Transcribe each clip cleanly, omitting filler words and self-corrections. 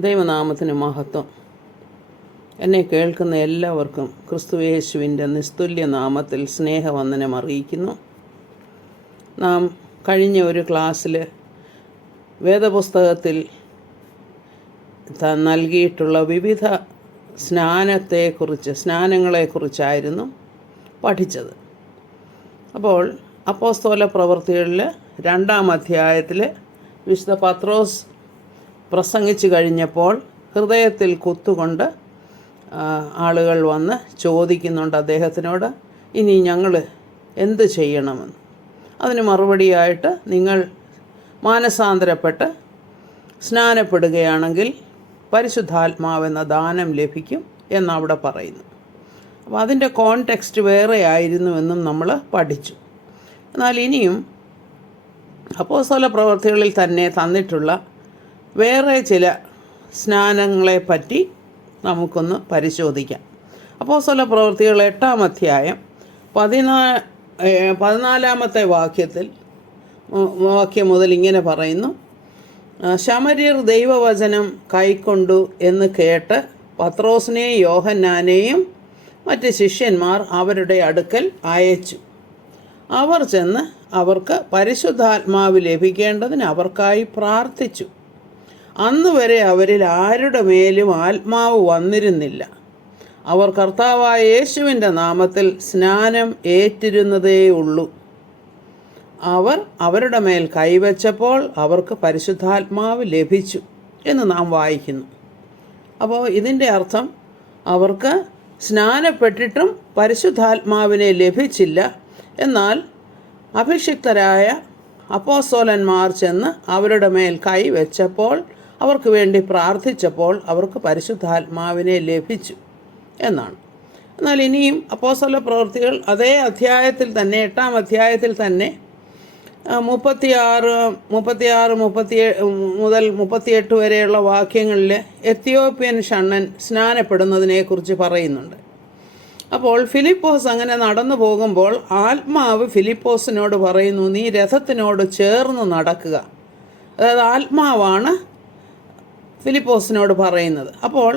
ദൈവനാമത്തിന് മഹത്വം. എന്നെ കേൾക്കുന്ന എല്ലാവർക്കും ക്രിസ്തുയേശുവിൻ്റെ നിസ്തുല്യ നാമത്തിൽ സ്നേഹവന്ദനം അറിയിക്കുന്നു. നാം കഴിഞ്ഞ ഒരു ക്ലാസ്സിൽ വേദപുസ്തകത്തിൽ നൽകിയിട്ടുള്ള വിവിധ സ്നാനങ്ങളെക്കുറിച്ചായിരുന്നു പഠിച്ചത്. അപ്പോൾ അപ്പോസ്തല പ്രവൃത്തികളിൽ 2-ാം അധ്യായത്തിൽ വിശുദ്ധ പത്രോസ് പ്രസംഗിച്ചു കഴിഞ്ഞപ്പോൾ ഹൃദയത്തിൽ കുത്തുകൊണ്ട് ആളുകൾ വന്ന് ചോദിക്കുന്നുണ്ട് അദ്ദേഹത്തിനോട്, ഇനി ഞങ്ങൾ എന്ത് ചെയ്യണമെന്ന്. അതിന് മറുപടിയായിട്ട് നിങ്ങൾ മാനസാന്തരപ്പെട്ട് സ്നാനപ്പെടുകയാണെങ്കിൽ പരിശുദ്ധാത്മാവെന്ന ദാനം ലഭിക്കും എന്നവിടെ പറയുന്നു. അപ്പോൾ അതിൻ്റെ കോണ്ടെക്സ്റ്റ് വേറെ ആയിരുന്നുവെന്നും നമ്മൾ പഠിച്ചു. എന്നാൽ ഇനിയും അപ്പോസ്തല പ്രവൃത്തികളിൽ തന്നെ തന്നിട്ടുള്ള വേറെ ചില സ്നാനങ്ങളെപ്പറ്റി നമുക്കൊന്ന് പരിശോധിക്കാം. അപ്പോസ്തല പ്രവൃത്തികൾ 8-ാം അധ്യായം 14-ാമത്തെ വാക്യം മുതൽ ഇങ്ങനെ പറയുന്നു: ശമര്യർ ദൈവവചനം കൈക്കൊണ്ടു എന്ന് കേട്ട് പത്രോസിനെയും യോഹന്നാനെയും മറ്റ് ശിഷ്യന്മാർ അവരുടെ അടുക്കൽ അയച്ചു. അവർ ചെന്ന് അവർക്ക് പരിശുദ്ധാത്മാവ് ലഭിക്കേണ്ടതിന് അവർക്കായി പ്രാർത്ഥിച്ചു. അന്നുവരെ അവരിൽ ആരുടെ മേലും ആത്മാവ് വന്നിരുന്നില്ല. അവർ കർത്താവായ യേശുവിൻ്റെ നാമത്തിൽ സ്നാനം ഏറ്റിരുന്നതേയുള്ളൂ. അവർ അവരുടെ മേൽ കൈവച്ചപ്പോൾ അവർക്ക് പരിശുദ്ധാത്മാവ് ലഭിച്ചു എന്ന് നാം വായിക്കുന്നു. അപ്പോൾ ഇതിൻ്റെ അർത്ഥം അവർക്ക് സ്നാനപ്പെട്ടിട്ടും പരിശുദ്ധാത്മാവിനെ ലഭിച്ചില്ല. എന്നാൽ അഭിഷിക്തരായ അപ്പോസ്തലന്മാർ ചെന്ന് അവരുടെ മേൽ കൈവച്ചപ്പോൾ, അവർക്ക് വേണ്ടി പ്രാർത്ഥിച്ചപ്പോൾ അവർക്ക് പരിശുദ്ധാത്മാവിനെ ലഭിച്ചു എന്നാണ്. എന്നാൽ ഇനിയും അപ്പോസ്തല പ്രവൃത്തികൾ അതേ അധ്യായത്തിൽ തന്നെ 8-ാം അധ്യായത്തിൽ തന്നെ 36 മുതൽ 38 വരെയുള്ള വാക്യങ്ങളിൽ എത്യോപ്യൻ ഷണ്ണൻ സ്നാനപ്പെടുന്നതിനെക്കുറിച്ച് പറയുന്നുണ്ട്. അപ്പോൾ ഫിലിപ്പോസ് അങ്ങനെ നടന്നു പോകുമ്പോൾ ആത്മാവ് ഫിലിപ്പോസിനോട് പറയുന്നു, നീ രഥത്തിനോട് ചേർന്ന് നടക്കുക. അതായത് ആത്മാവാണ് ഫിലിപ്പോസിനോട് പറയുന്നത്. അപ്പോൾ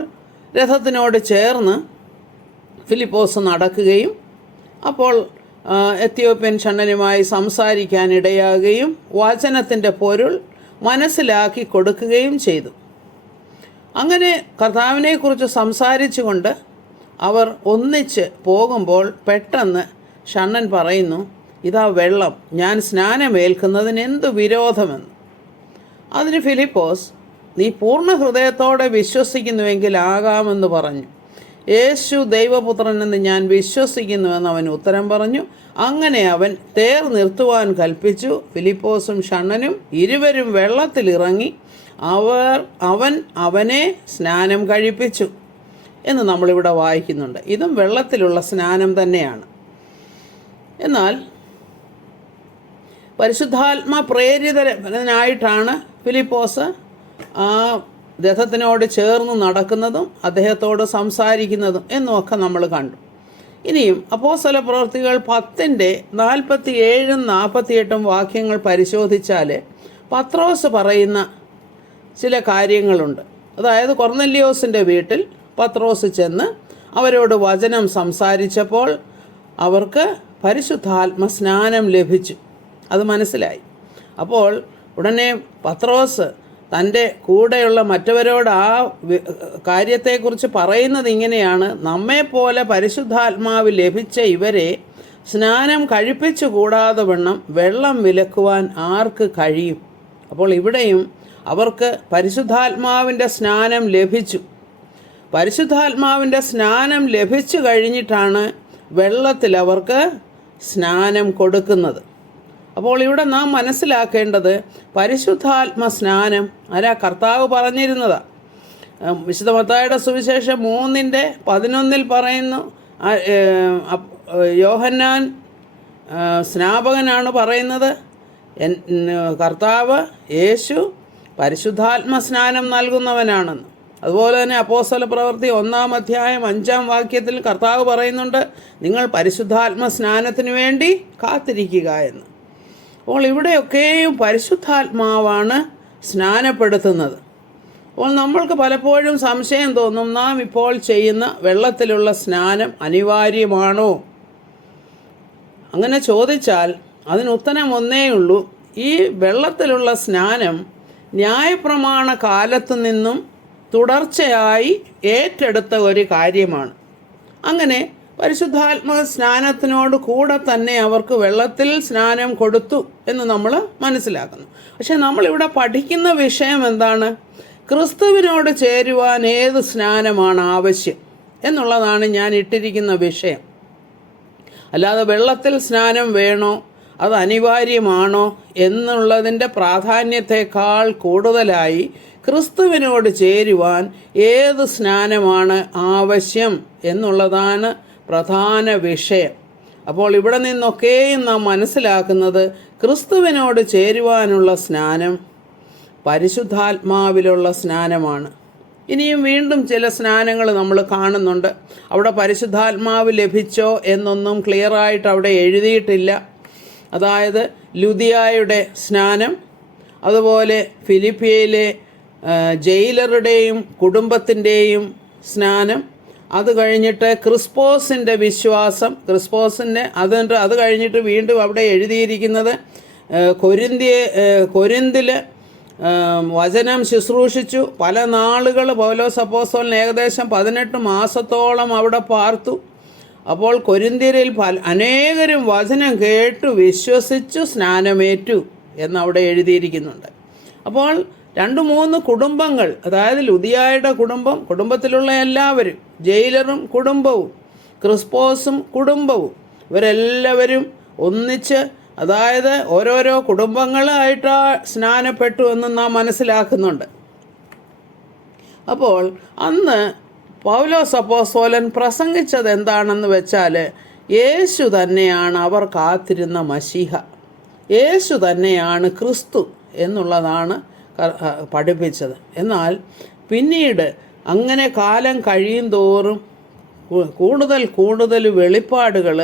രഥത്തിനോട് ചേർന്ന് ഫിലിപ്പോസ് നടക്കുകയും അപ്പോൾ എത്യോപ്യൻ ഷണ്ണനുമായി സംസാരിക്കാനിടയാകുകയും വചനത്തിൻ്റെ പൊരുൾ മനസ്സിലാക്കി കൊടുക്കുകയും ചെയ്തു. അങ്ങനെ കർത്താവിനെക്കുറിച്ച് സംസാരിച്ചുകൊണ്ട് അവർ ഒന്നിച്ച് പോകുമ്പോൾ പെട്ടെന്ന് ഷണ്ണൻ പറയുന്നു, ഇതാ വെള്ളം, ഞാൻ സ്നാനമേൽക്കുന്നതിന് എന്തു വിരോധമെന്ന്. അതിന് ഫിലിപ്പോസ്, നീ പൂർണ്ണ ഹൃദയത്തോടെ വിശ്വസിക്കുന്നുവെങ്കിൽ ആകാമെന്ന് പറഞ്ഞു. യേശു ദൈവപുത്രനെന്ന് ഞാൻ വിശ്വസിക്കുന്നുവെന്ന് അവൻ ഉത്തരം പറഞ്ഞു. അങ്ങനെ അവൻ തേർ നിർത്തുവാൻ കൽപ്പിച്ചു. ഫിലിപ്പോസും ഷണ്ണനും ഇരുവരും വെള്ളത്തിലിറങ്ങി അവൻ അവനെ സ്നാനം കഴിപ്പിച്ചു എന്ന് നമ്മളിവിടെ വായിക്കുന്നുണ്ട്. ഇതും വെള്ളത്തിലുള്ള സ്നാനം തന്നെയാണ്. എന്നാൽ പരിശുദ്ധാത്മ പ്രേരിതനായിട്ടാണ് ഫിലിപ്പോസ് ആ രഥത്തിനോട് ചേർന്ന് നടക്കുന്നതും അദ്ദേഹത്തോട് സംസാരിക്കുന്നതും എന്നുമൊക്കെ നമ്മൾ കണ്ടു. ഇനിയും അപ്പോസ്തല പ്രവൃത്തികൾ 10-ന്റെ 47-ഉം 48-ഉം വാക്യങ്ങൾ പരിശോധിച്ചാൽ പത്രോസ് പറയുന്ന ചില കാര്യങ്ങളുണ്ട്. അതായത് കൊർന്നല്യോസിൻ്റെ വീട്ടിൽ പത്രോസ് ചെന്ന് അവരോട് വചനം സംസാരിച്ചപ്പോൾ അവർക്ക് പരിശുദ്ധാത്മ സ്നാനം ലഭിച്ചു. അത് മനസ്സിലായി. അപ്പോൾ ഉടനെ പത്രോസ് തൻ്റെ കൂടെയുള്ള മറ്റവരോട് ആ കാര്യത്തെക്കുറിച്ച് പറയുന്നത് ഇങ്ങനെയാണ്: നമ്മെപ്പോലെ പരിശുദ്ധാത്മാവ് ലഭിച്ച ഇവരെ സ്നാനം കഴിപ്പിച്ചു കൂടാതെ വണ്ണം വെള്ളം വിലക്കുവാൻ ആർക്ക് കഴിയും? അപ്പോൾ ഇവിടെയും അവർക്ക് പരിശുദ്ധാത്മാവിൻ്റെ സ്നാനം ലഭിച്ചു. പരിശുദ്ധാത്മാവിൻ്റെ സ്നാനം ലഭിച്ചു കഴിഞ്ഞിട്ടാണ് വെള്ളത്തിൽ അവർക്ക് സ്നാനം കൊടുക്കുന്നത്. അപ്പോൾ ഇവിടെ നാം മനസ്സിലാക്കേണ്ടത് പരിശുദ്ധാത്മ സ്നാനം കർത്താവ് പറഞ്ഞിരുന്നതാണ്. വിശുദ്ധ മത്തായിയുടെ സുവിശേഷം 3:11 പറയുന്നു, യോഹന്നാൻ സ്നാപകനാണ് പറയുന്നത്, കർത്താവ് യേശു പരിശുദ്ധാത്മ സ്നാനം നൽകുന്നവനാണെന്ന്. അതുപോലെ തന്നെ അപ്പോസ്തല പ്രവൃത്തി 1-ാം അധ്യായം 5-ാം വാക്യത്തിൽ കർത്താവ് പറയുന്നുണ്ട്, നിങ്ങൾ പരിശുദ്ധാത്മ സ്നാനത്തിന് വേണ്ടി കാത്തിരിക്കുക എന്ന്. അപ്പോൾ ഇവിടെയൊക്കെയും പരിശുദ്ധാത്മാവാണ് സ്നാനപ്പെടുത്തുന്നത്. അപ്പോൾ നമ്മൾക്ക് പലപ്പോഴും സംശയം തോന്നും, നാം ഇപ്പോൾ ചെയ്യുന്ന വെള്ളത്തിലുള്ള സ്നാനം അനിവാര്യമാണോ? അങ്ങനെ ചോദിച്ചാൽ അതിന് ഉത്തരം ഒന്നേ ഉള്ളൂ. ഈ വെള്ളത്തിലുള്ള സ്നാനം ന്യായപ്രമാണ കാലത്തു നിന്നും തുടർച്ചയായി ഏറ്റെടുത്ത ഒരു കാര്യമാണ്. അങ്ങനെ പരിശുദ്ധാത്മ സ്നാനത്തിനോട് കൂടെ തന്നെ അവർക്ക് വെള്ളത്തിൽ സ്നാനം കൊടുത്തു എന്ന് നമ്മൾ മനസ്സിലാക്കുന്നു. പക്ഷെ നമ്മളിവിടെ പഠിക്കുന്ന വിഷയം എന്താണ്? ക്രിസ്തുവിനോട് ചേരുവാൻ ഏത് സ്നാനമാണ് ആവശ്യം എന്നുള്ളതാണ് ഞാൻ ഇട്ടിരിക്കുന്ന വിഷയം. അല്ലാതെ വെള്ളത്തിൽ സ്നാനം വേണോ, അത് അനിവാര്യമാണോ എന്നുള്ളതിൻ്റെ പ്രാധാന്യത്തെക്കാൾ കൂടുതലായി ക്രിസ്തുവിനോട് ചേരുവാൻ ഏത് സ്നാനമാണ് ആവശ്യം എന്നുള്ളതാണ് പ്രധാന വിഷയം. അപ്പോൾ ഇവിടെ നിന്നൊക്കെയും നാം മനസ്സിലാക്കുന്നത് ക്രിസ്തുവിനോട് ചേരുവാനുള്ള സ്നാനം പരിശുദ്ധാത്മാവിലുള്ള സ്നാനമാണ്. ഇനിയും വീണ്ടും ചില സ്നാനങ്ങൾ നമ്മൾ കാണുന്നുണ്ട്. അവിടെ പരിശുദ്ധാത്മാവ് ലഭിച്ചോ എന്നൊന്നും ക്ലിയറായിട്ട് അവിടെ എഴുതിയിട്ടില്ല. അതായത് ലുദിയായുടെ സ്നാനം, അതുപോലെ ഫിലിപ്പിയയിലെ ജയിലറുടെയും കുടുംബത്തിൻ്റെയും സ്നാനം, അത് കഴിഞ്ഞിട്ട് ക്രിസ്പോസിൻ്റെ വിശ്വാസം, അത് കഴിഞ്ഞിട്ട് വീണ്ടും അവിടെ എഴുതിയിരിക്കുന്നത് കൊരിന്തിൽ വചനം ശുശ്രൂഷിച്ചു. പല നാളുകൾ പൗലോസ് അപ്പോസ്തലൻ ഏകദേശം 18 മാസത്തോളം അവിടെ പാർത്തു. അപ്പോൾ കൊരിന്ത്യരിൽ അനേകരും വചനം കേട്ടു വിശ്വസിച്ചു സ്നാനമേറ്റു എന്നവിടെ എഴുതിയിരിക്കുന്നുണ്ട്. അപ്പോൾ 2-3 കുടുംബങ്ങൾ, അതായത് ലുദിയായുടെ കുടുംബത്തിലുള്ള എല്ലാവരും, ജയിലറും കുടുംബവും ക്രിസ്പോസും കുടുംബവും, ഇവരെല്ലാവരും ഒന്നിച്ച്, അതായത് ഓരോരോ കുടുംബങ്ങളായിട്ട് സ്നാനപ്പെട്ടു എന്ന് നാം മനസ്സിലാക്കുന്നുണ്ട്. അപ്പോൾ അന്ന് പൗലോസ് അപ്പോസ്തലൻ പ്രസംഗിച്ചത് എന്താണെന്ന് വെച്ചാൽ, യേശു തന്നെയാണ് അവർ കാത്തിരുന്ന മശീഹ, യേശു തന്നെയാണ് ക്രിസ്തു എന്നുള്ളതാണ് പഠിപ്പിച്ചത്. എന്നാൽ പിന്നീട് അങ്ങനെ കാലം കഴിയും തോറും കൂടുതൽ വെളിപ്പാടുകൾ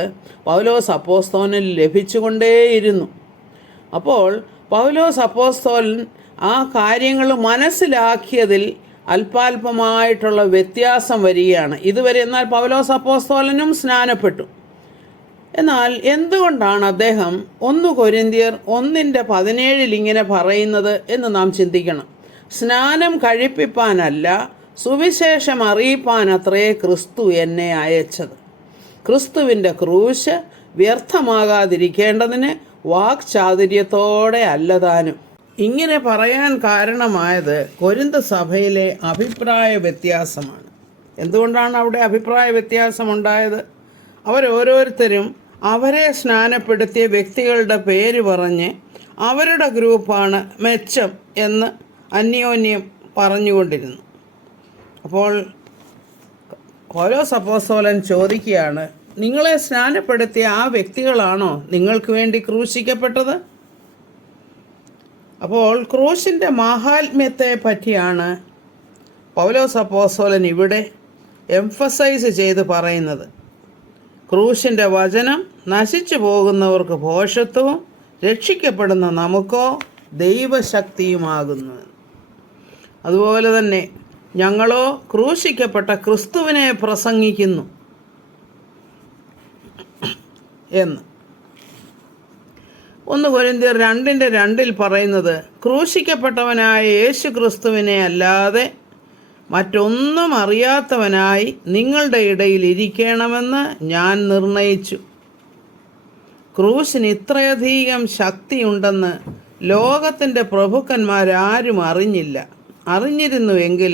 പൗലോസ് അപ്പോസ്തലനിൽ ലഭിച്ചുകൊണ്ടേയിരുന്നു. അപ്പോൾ പൗലോസ് അപ്പോസ്തലൻ ആ കാര്യങ്ങൾ മനസ്സിലാക്കിയതിൽ അല്പാൽപമായിട്ടുള്ള വ്യത്യാസം വരികയാണ് ഇതുവരെ. എന്നാൽ പൗലോസ് അപ്പോസ്തലനും സ്നാനപ്പെട്ടു. എന്നാൽ എന്തുകൊണ്ടാണ് അദ്ദേഹം 1 കൊരിന്ത്യർ 1:17 ഇങ്ങനെ പറയുന്നത് എന്ന് നാം ചിന്തിക്കണം. സ്നാനം കഴിപ്പിപ്പാനല്ല, സുവിശേഷം അറിയിപ്പാൻ അത്രേ ക്രിസ്തു എന്നെ അയച്ചത്. ക്രിസ്തുവിൻ്റെ ക്രൂശ് വ്യർത്ഥമാകാതിരിക്കേണ്ടതിന് വാക്ചാതുര്യത്തോടെ അല്ലതാനും. ഇങ്ങനെ പറയാൻ കാരണമായത് കൊരിന്ത് സഭയിലെ അഭിപ്രായ വ്യത്യാസമാണ്. എന്തുകൊണ്ടാണ് അവിടെ അഭിപ്രായ വ്യത്യാസമുണ്ടായത്? അവരോരോരുത്തരും അവരെ സ്നാനപ്പെടുത്തിയ വ്യക്തികളുടെ പേര് പറഞ്ഞ് അവരുടെ ഗ്രൂപ്പാണ് മെച്ചം എന്ന് അന്യോന്യം പറഞ്ഞുകൊണ്ടിരുന്നു. അപ്പോൾ പൗലോസ് അപ്പോസ്തലൻ ചോദിക്കുകയാണ്, നിങ്ങളെ സ്നാനപ്പെടുത്തിയ ആ വ്യക്തികളാണോ നിങ്ങൾക്ക് വേണ്ടി ക്രൂശിക്കപ്പെട്ടത്? അപ്പോൾ ക്രൂശിൻ്റെ മാഹാത്മ്യത്തെ പറ്റിയാണ് പൗലോസ് അപ്പോസ്തലൻ ഇവിടെ എംഫസൈസ് ചെയ്ത് പറയുന്നത്. ക്രൂശിൻ്റെ വചനം നശിച്ചു പോകുന്നവർക്ക് ഭോഷത്വവും രക്ഷിക്കപ്പെടുന്ന നമുക്കോ ദൈവശക്തിയുമാകുന്നു. അതുപോലെ തന്നെ ഞങ്ങളോ ക്രൂശിക്കപ്പെട്ട ക്രിസ്തുവിനെ പ്രസംഗിക്കുന്നു എന്ന് 1 കൊരിന്ത്യർ 2:2 പറയുന്നത്, ക്രൂശിക്കപ്പെട്ടവനായ യേശു ക്രിസ്തുവിനെ അല്ലാതെ മറ്റൊന്നും അറിയാത്തവനായി നിങ്ങളുടെ ഇടയിൽ ഇരിക്കണമെന്ന് ഞാൻ നിർണയിച്ചു. ക്രൂശിന് ഇത്രയധികം ശക്തിയുണ്ടെന്ന് ലോകത്തിൻ്റെ പ്രഭുക്കന്മാരാരും അറിഞ്ഞില്ല. അറിഞ്ഞിരുന്നുവെങ്കിൽ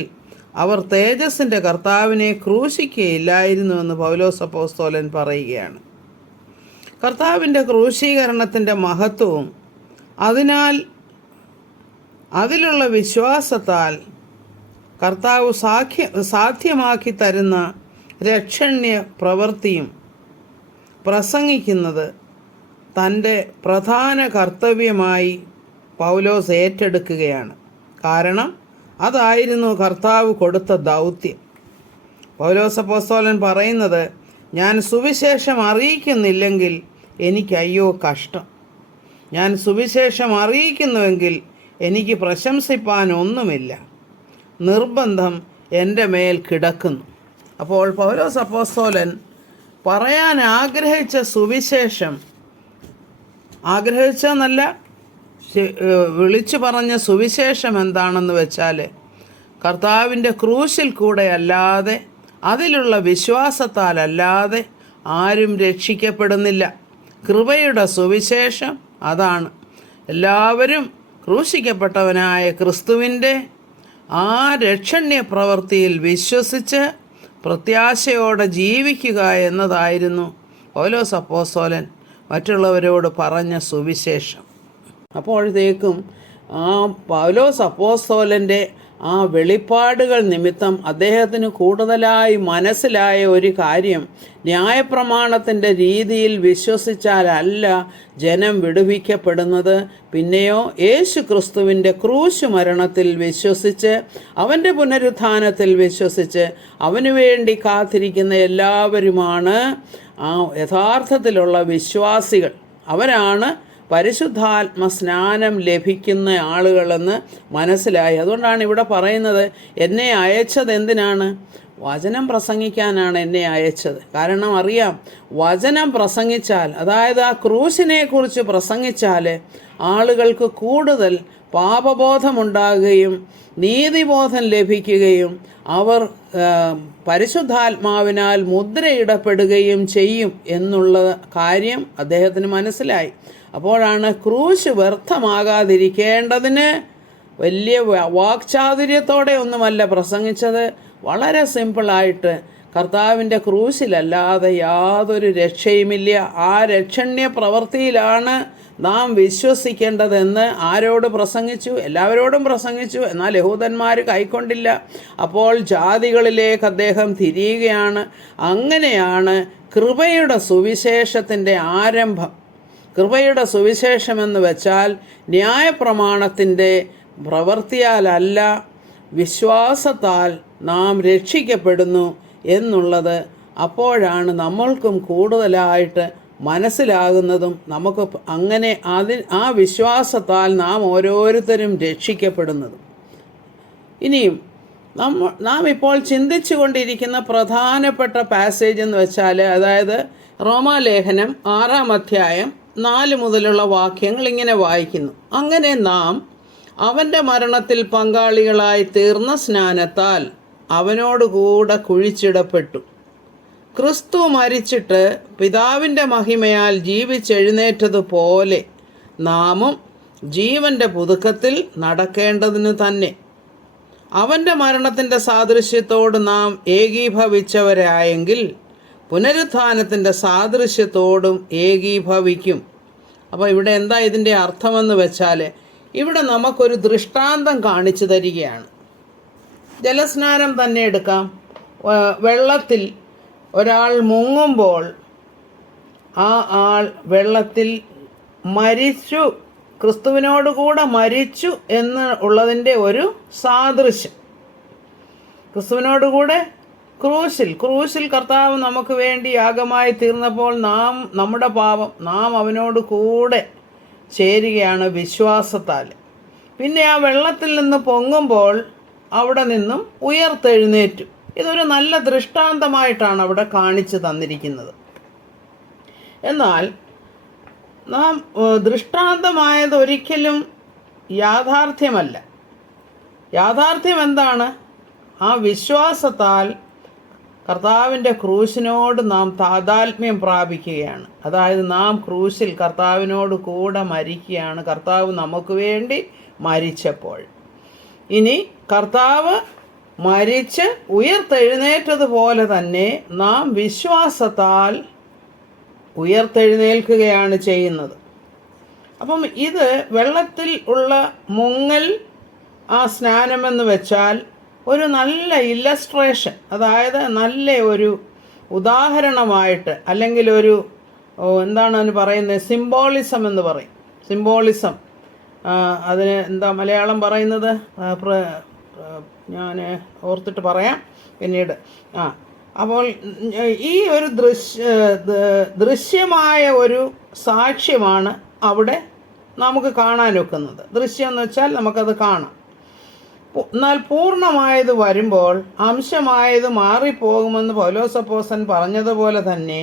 അവർ തേജസ്സിൻ്റെ കർത്താവിനെ ക്രൂശിക്കുകയില്ലായിരുന്നുവെന്ന് പൗലോസ് അപ്പോസ്തലൻ പറയുകയാണ്. കർത്താവിൻ്റെ ക്രൂശീകരണത്തിൻ്റെ മഹത്വവും അതിലുള്ള വിശ്വാസത്താൽ കർത്താവ് സാധ്യമാക്കി തരുന്ന രക്ഷണ്യ പ്രവൃത്തിയും പ്രസംഗിക്കുന്നത് തൻ്റെ പ്രധാന കർത്തവ്യമായി പൗലോസ് ഏറ്റെടുക്കുകയാണ്. കാരണം അതായിരുന്നു കർത്താവ് കൊടുത്ത ദൗത്യം. പൗലോസ് അപ്പോസ്തലൻ പറയുന്നത്, ഞാൻ സുവിശേഷം അറിയിക്കുന്നില്ലെങ്കിൽ എനിക്ക് അയ്യോ കഷ്ടം. ഞാൻ സുവിശേഷം അറിയിക്കുന്നുവെങ്കിൽ എനിക്ക് പ്രശംസിപ്പാൻ ഒന്നുമില്ല. നിർബന്ധം എൻ്റെ മേൽ കിടക്കുന്നു. അപ്പോൾ പൗലോസ് അപ്പോസ്തലൻ പറയാൻ ആഗ്രഹിച്ച സുവിശേഷം, ആഗ്രഹിച്ചെന്നല്ല, വിളിച്ചു പറഞ്ഞ സുവിശേഷം എന്താണെന്ന് വെച്ചാൽ, കർത്താവിൻ്റെ ക്രൂശിൽ കൂടെ അല്ലാതെ, അതിലുള്ള വിശ്വാസത്താലല്ലാതെ ആരും രക്ഷിക്കപ്പെടുന്നില്ല. കൃപയുടെ സുവിശേഷം അതാണ്. എല്ലാവരും ക്രൂശിക്കപ്പെട്ടവനായ ക്രിസ്തുവിൻ്റെ ആ രക്ഷണ്യ പ്രവൃത്തിയിൽ വിശ്വസിച്ച് പ്രത്യാശയോടെ ജീവിക്കുക എന്നതായിരുന്നു പൗലോസ് അപ്പോസ്തലൻ മറ്റുള്ളവരോട് പറഞ്ഞ സുവിശേഷം. അപ്പോഴത്തേക്കും ആ പൗലോസ് അപ്പോസ്തലൻ്റെ ആ വെളിപ്പാടുകൾ നിമിത്തം അദ്ദേഹത്തിന് കൂടുതലായി മനസ്സിലായ ഒരു കാര്യം, ന്യായപ്രമാണത്തിൻ്റെ രീതിയിൽ വിശ്വസിച്ചാലല്ല ജനം വിടുവിക്കപ്പെടുന്നത്, പിന്നെയോ യേശു ക്രിസ്തുവിൻ്റെ ക്രൂശ് മരണത്തിൽ വിശ്വസിച്ച് അവൻ്റെ പുനരുത്ഥാനത്തിൽ വിശ്വസിച്ച് അവനു വേണ്ടി കാത്തിരിക്കുന്ന എല്ലാവരുമാണ് ആ യഥാർത്ഥത്തിലുള്ള വിശ്വാസികൾ. അവരാണ് പരിശുദ്ധാത്മ സ്നാനം ലഭിക്കുന്ന ആളുകളെന്ന് മനസ്സിലായി. അതുകൊണ്ടാണ് ഇവിടെ പറയുന്നത്, എന്നെ അയച്ചത് എന്തിനാണ്? വചനം പ്രസംഗിക്കാനാണ് എന്നെ അയച്ചത്. കാരണം അറിയാം, വചനം പ്രസംഗിച്ചാൽ, അതായത് ആ ക്രൂശിനെ കുറിച്ച് പ്രസംഗിച്ചാൽ ആളുകൾക്ക് കൂടുതൽ പാപബോധമുണ്ടാകുകയും നീതിബോധം ലഭിക്കുകയും അവർ പരിശുദ്ധാത്മാവിനാൽ മുദ്രയിടപ്പെടുകയും ചെയ്യും എന്നുള്ള കാര്യം അദ്ദേഹത്തിന് മനസ്സിലായി. അപ്പോഴാണ് ക്രൂശ് വ്യർത്ഥമാകാതിരിക്കേണ്ടതിന് വലിയ വാക്ചാതുര്യത്തോടെ ഒന്നുമല്ല പ്രസംഗിച്ചത്, വളരെ സിമ്പിളായിട്ട് കർത്താവിൻ്റെ ക്രൂശിലല്ലാതെ യാതൊരു രക്ഷയുമില്ല, ആ രക്ഷണ്യ പ്രവൃത്തിയിലാണ് നാം വിശ്വസിക്കേണ്ടതെന്ന് ആരോട് പ്രസംഗിച്ചു? എല്ലാവരോടും പ്രസംഗിച്ചു. എന്നാൽ യഹൂദന്മാർ കൈക്കൊണ്ടില്ല. അപ്പോൾ ജാതികളിലേക്ക് അദ്ദേഹം തിരിയുകയാണ്. അങ്ങനെയാണ് കൃപയുടെ സുവിശേഷത്തിൻ്റെ ആരംഭം. കൃപയുടെ സുവിശേഷമെന്ന് വെച്ചാൽ ന്യായപ്രമാണത്തിൻ്റെ പ്രവൃത്തിയാലല്ല, വിശ്വാസത്താൽ നാം രക്ഷിക്കപ്പെടുന്നു എന്നുള്ളത് അപ്പോഴാണ് നമ്മൾക്കും കൂടുതലായിട്ട് മനസ്സിലാകുന്നതും നമുക്ക് അങ്ങനെ ആ വിശ്വാസത്താൽ നാം ഓരോരുത്തരും രക്ഷിക്കപ്പെടുന്നതും. ഇനിയും നാം ഇപ്പോൾ ചിന്തിച്ചു കൊണ്ടിരിക്കുന്ന പ്രധാനപ്പെട്ട പാസേജ് എന്ന് വെച്ചാൽ, അതായത് റോമാലേഖനം 6-ാം അധ്യായം 4 മുതലുള്ള വാക്യങ്ങൾ ഇങ്ങനെ വായിക്കുന്നു. അങ്ങനെ നാം അവൻ്റെ മരണത്തിൽ പങ്കാളികളായി തീർന്ന സ്നാനത്താൽ അവനോടുകൂടെ കുഴിച്ചിടപ്പെട്ടു. ക്രിസ്തു മരിച്ചിട്ട് പിതാവിൻ്റെ മഹിമയാൽ ജീവിച്ചെഴുന്നേറ്റതുപോലെ നാമും ജീവൻ്റെ പുതുക്കത്തിൽ നടക്കേണ്ടതിന് തന്നെ അവൻ്റെ മരണത്തിൻ്റെ സാദൃശ്യത്തോട് നാം ഏകീഭവിച്ചവരായെങ്കിൽ പുനരുത്ഥാനത്തിൻ്റെ സാദൃശ്യത്തോടും ഏകീഭവിക്കും. അപ്പോൾ ഇവിടെ എന്താ ഇതിൻ്റെ അർത്ഥമെന്ന് വെച്ചാൽ, ഇവിടെ നമുക്കൊരു ദൃഷ്ടാന്തം കാണിച്ചു തരികയാണ്. ജലസ്നാനം തന്നെ എടുക്കാം. വെള്ളത്തിൽ ഒരാൾ മുങ്ങുമ്പോൾ ആ ആൾ വെള്ളത്തിൽ മരിച്ചു, ക്രിസ്തുവിനോടുകൂടെ മരിച്ചു എന്നുള്ളതിൻ്റെ ഒരു സാദൃശ്യം. ക്രിസ്തുവിനോടുകൂടെ ക്രൂശിൽ കർത്താവ് നമുക്ക് വേണ്ടി യാഗമായി തീർന്നപ്പോൾ നമ്മുടെ പാപം നാം അവനോട് കൂടെ ചേരുകയാണ് വിശ്വാസത്താൽ. പിന്നെ ആ വെള്ളത്തിൽ നിന്ന് പൊങ്ങുമ്പോൾ അവിടെ നിന്നും ഉയർത്തെഴുന്നേറ്റു. ഇതൊരു നല്ല ദൃഷ്ടാന്തമായിട്ടാണ് അവിടെ കാണിച്ചു തന്നിരിക്കുന്നത്. എന്നാൽ നാം ദൃഷ്ടാന്തമായത് ഒരിക്കലും യാഥാർത്ഥ്യമല്ല. യാഥാർത്ഥ്യം എന്താണ്? ആ വിശ്വാസത്താൽ കർത്താവിൻ്റെ ക്രൂശിനോട് നാം താതാത്മ്യം പ്രാപിക്കുകയാണ്. അതായത് നാം ക്രൂശിൽ കർത്താവിനോട് കൂടെ മരിക്കുകയാണ്, കർത്താവ് നമുക്ക് വേണ്ടി മരിച്ചപ്പോൾ. ഇനി കർത്താവ് മരിച്ച് ഉയർത്തെഴുന്നേറ്റതുപോലെ തന്നെ നാം വിശ്വാസത്താൽ ഉയർത്തെഴുന്നേൽക്കുകയാണ് ചെയ്യുന്നത്. അപ്പം ഇത് വെള്ളത്തിൽ ഉള്ള മുങ്ങൽ, ആ സ്നാനമെന്ന് വെച്ചാൽ ഒരു നല്ല ഇല്ലസ്ട്രേഷൻ, അതായത് നല്ല ഒരു ഉദാഹരണമായിട്ട്, അല്ലെങ്കിൽ ഒരു എന്താണ് അതിന് പറയുന്നത്, സിംബോളിസം എന്ന് പറയും. സിംബോളിസം, അതിന് എന്താ മലയാളം പറയുന്നത്, ഞാൻ ഓർത്തിട്ട് പറയാം പിന്നീട്. അപ്പോൾ ഈ ഒരു ദൃശ്യമായ ഒരു സാക്ഷ്യമാണ് അവിടെ നമുക്ക് കാണാനൊക്കുന്നത്. ദൃശ്യം എന്ന് വെച്ചാൽ നമുക്കത് കാണാം. എന്നാൽ പൂർണ്ണമായത് വരുമ്പോൾ അംശമായത് മാറിപ്പോകുമെന്ന് പൗലോസപ്പോസ്തലൻ പറഞ്ഞതുപോലെ തന്നെ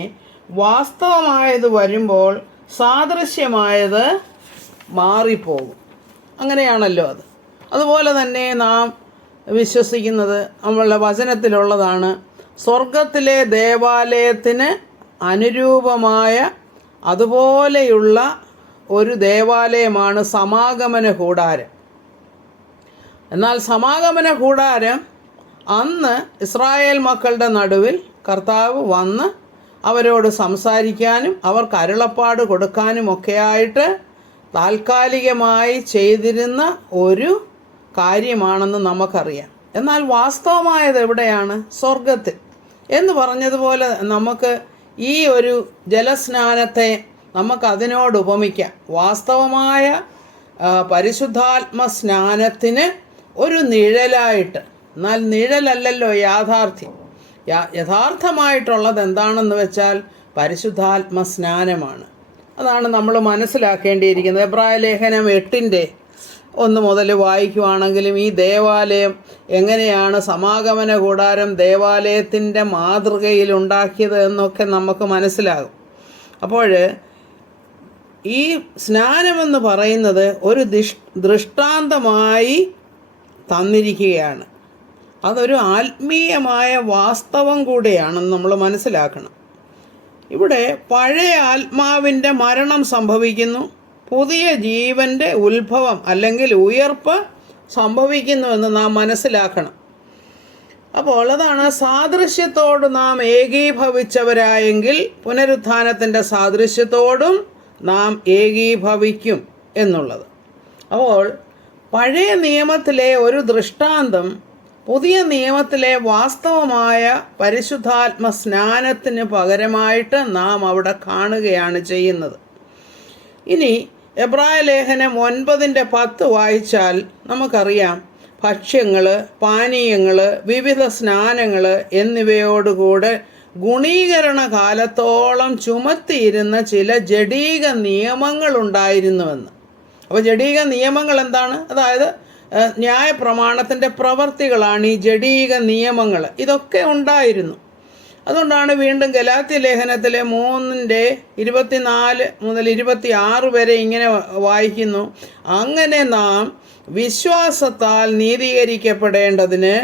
വാസ്തവമായത് വരുമ്പോൾ സാദൃശ്യമായത് മാറിപ്പോകും. അങ്ങനെയാണല്ലോ അത്. അതുപോലെ തന്നെ നാം വിശ്വസിക്കുന്നത് നമ്മളുടെ വചനത്തിലുള്ളതാണ്. സ്വർഗത്തിലെ ദേവാലയത്തിന് അനുരൂപമായ അതുപോലെയുള്ള ഒരു ദേവാലയമാണ് സമാഗമന കൂടാരം. എന്നാൽ സമാഗമന കൂടാരം അന്ന് ഇസ്രായേൽ മക്കളുടെ നടുവിൽ കർത്താവ് വന്ന് അവരോട് സംസാരിക്കാനും അവർക്ക് അരുളപ്പാട് കൊടുക്കാനും ഒക്കെയായിട്ട് താൽക്കാലികമായി ചെയ്തിരുന്ന ഒരു കാര്യമാണെന്ന് നമുക്കറിയാം. എന്നാൽ വാസ്തവമായത് എവിടെയാണ്? സ്വർഗത്തിൽ. എന്ന് പറഞ്ഞതുപോലെ നമുക്ക് ഈ ഒരു ജലസ്നാനത്തെ നമുക്കതിനോട് ഉപമിക്കാം. വാസ്തവമായ പരിശുദ്ധാത്മ സ്നാനത്തിന് ഒരു നിഴലായിട്ട്. എന്നാൽ നിഴലല്ലല്ലോ യാഥാർത്ഥ്യം. യഥാർത്ഥമായിട്ടുള്ളത് എന്താണെന്ന് വെച്ചാൽ പരിശുദ്ധാത്മ സ്നാനമാണ്. അതാണ് നമ്മൾ മനസ്സിലാക്കേണ്ടിയിരിക്കുന്നത്. എബ്രായ ലേഖനം 8:1 മുതൽ വായിക്കുവാണെങ്കിലും ഈ ദേവാലയം എങ്ങനെയാണ് സമാഗമന കൂടാരം ദേവാലയത്തിൻ്റെ മാതൃകയിൽ ഉണ്ടാക്കിയത് എന്നൊക്കെ നമുക്ക് മനസ്സിലാകും. അപ്പോൾ ഈ സ്നാനമെന്ന് പറയുന്നത് ഒരു ദൃഷ്ടാന്തമായി തന്നിരിക്കുകയാണ്. അതൊരു ആത്മീയമായ വാസ്തവം കൂടെയാണെന്ന് നമ്മൾ മനസ്സിലാക്കണം. ഇവിടെ പഴയ ആത്മാവിൻ്റെ മരണം സംഭവിക്കുന്നു, പുതിയ ജീവൻ്റെ ഉത്ഭവം അല്ലെങ്കിൽ ഉയർപ്പ് സംഭവിക്കുന്നുവെന്ന് നാം മനസ്സിലാക്കണം. അപ്പോൾ അതാണ് സാദൃശ്യത്തോട് നാം ഏകീഭവിച്ചവരായെങ്കിൽ പുനരുത്ഥാനത്തിൻ്റെ സാദൃശ്യത്തോടും നാം ഏകീഭവിക്കും എന്നുള്ളത്. അപ്പോൾ പഴയ നിയമത്തിലെ ഒരു ദൃഷ്ടാന്തം പുതിയ നിയമത്തിലെ വാസ്തവമായ പരിശുദ്ധാത്മ സ്നാനത്തിന് പകരമായിട്ട് നാം അവിടെ കാണുകയാണ് ചെയ്യുന്നത്. ഇനി എബ്രായ ലേഖനം 9:10 വായിച്ചാൽ നമുക്കറിയാം, ഭക്ഷ്യങ്ങൾ, പാനീയങ്ങൾ, വിവിധ സ്നാനങ്ങൾ എന്നിവയോടുകൂടെ ഗുണീകരണ കാലത്തോളം ചുമത്തിയിരുന്ന ചില ജഡീക നിയമങ്ങളുണ്ടായിരുന്നുവെന്ന്. അപ്പോൾ ജഡീക നിയമങ്ങൾ എന്താണ്? അതായത് ന്യായപ്രമാണത്തിൻ്റെ പ്രവർത്തികളാണ് ഈ ജഡീക നിയമങ്ങൾ. ഇതൊക്കെ ഉണ്ടായിരുന്നു. അതുകൊണ്ടാണ് വീണ്ടും ഗലാത്യ ലേഖനത്തിലെ 3:24 മുതൽ 26 വരെ ഇങ്ങനെ വായിക്കുന്നു: അങ്ങനെ നാം വിശ്വാസത്താൽ നീതീകരിക്കപ്പെടേണ്ടതിന്